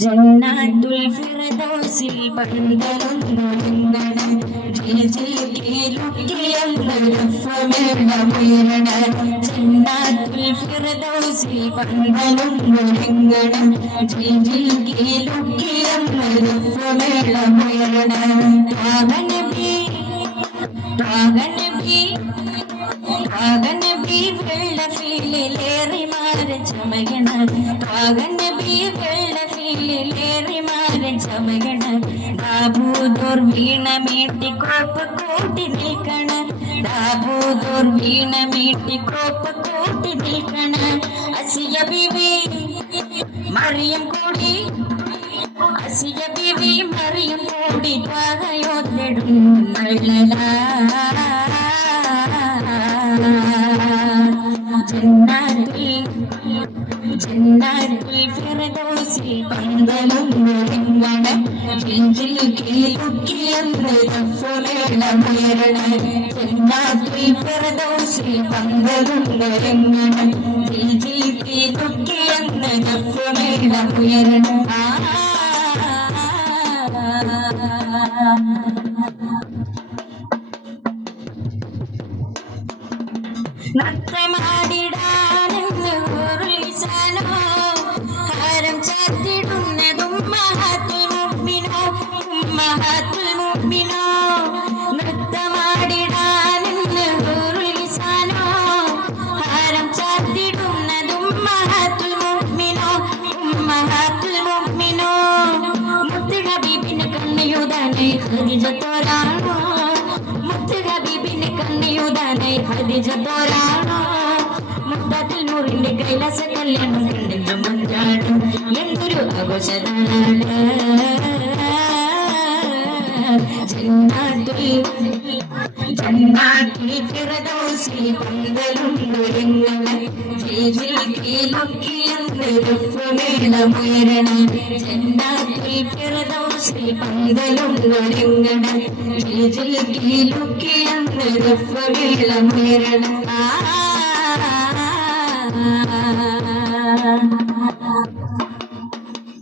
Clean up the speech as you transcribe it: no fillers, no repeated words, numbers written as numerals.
ജന്നാത്തുൽ ഫിർദൗസിൽ പന്തലൊന്നൊരുങ്ങണ ജന്നാത്തുൽ ഫിർദൗസിൽ പന്തലൊന്നൊരുങ്ങണ നബി വെള്ളഫീലിലേറി മാറി ചമയണ നബി വെള്ളഫീലിലേറി മാറി ചമയണ ദാബൂദോർ വീണ മീട്ടി കോപ്പ് കൂട്ടി നിൽക്കണ ദാബൂദോർ വീണ മീട്ടി കോപ്പ് കൂട്ടി നിൽക്കണ അസിയ ബീവി മറിയം കൂടി അസിയ ബീവി മറിയം കൂടി ത്വാഗയോത്തിടും ജന്നാത്തുൽ ഫിർദൗസിൽ പന്തലൊന്നൊരുങ്ങണ നെഞ്ചിൽ കീലുക്കിയെന്ന് ദഫ്ഫുമേളമുയരണ ജന്നാത്തുൽ ഫിർദൗസിൽ പന്തലൊന്നൊരുങ്ങണ നെഞ്ചിൽ കീലുക്കിയെന്ന് ദഫ്ഫുമേളമുയരണ നൃത്തമാടിടാനെന്ന് ലിസാനോ ഹാരം ചാർത്തിടുന്നതും ഉമ്മഹാത്തുൽ മുഅ്മിനോ നൃത്തമാടിടാനെന്ന് ലിസാനോ ഹാരം ചാർത്തിടുന്നതും ഉമ്മഹാത്തുൽ മുഅ്മിനോ മുത്ത് ഹബീബിന് കണ്ണിയുദാനെ ഖദീജത്തോരാണോ മുത്ത് ഹബീബിന് കണ്ണിയുദാനെ ഖദീജത്തോരാണോ മുത്താത്തിൽ നൂറിന്റെ കൈലാസ കല്യാണം കണ്ടെന്നും മഞ്ചാടും എന്തൊരു ആഘോഷനാണ് ജന്നാത്തുൽ ഫിർദൗസിൽ പന്തലൊന്നൊരുങ്ങണ നെഞ്ചിൽ കീലുക്കിയെന്ന് ദഫ്ഫുമേളമുയരണ ജന്നാത്തുൽ ഫിർദൗസിൽ പന്തലൊന്നൊരുങ്ങണ നെഞ്ചിൽ കീലുക്കിയെന്ന് ദഫ്ഫുമേളമുയരണ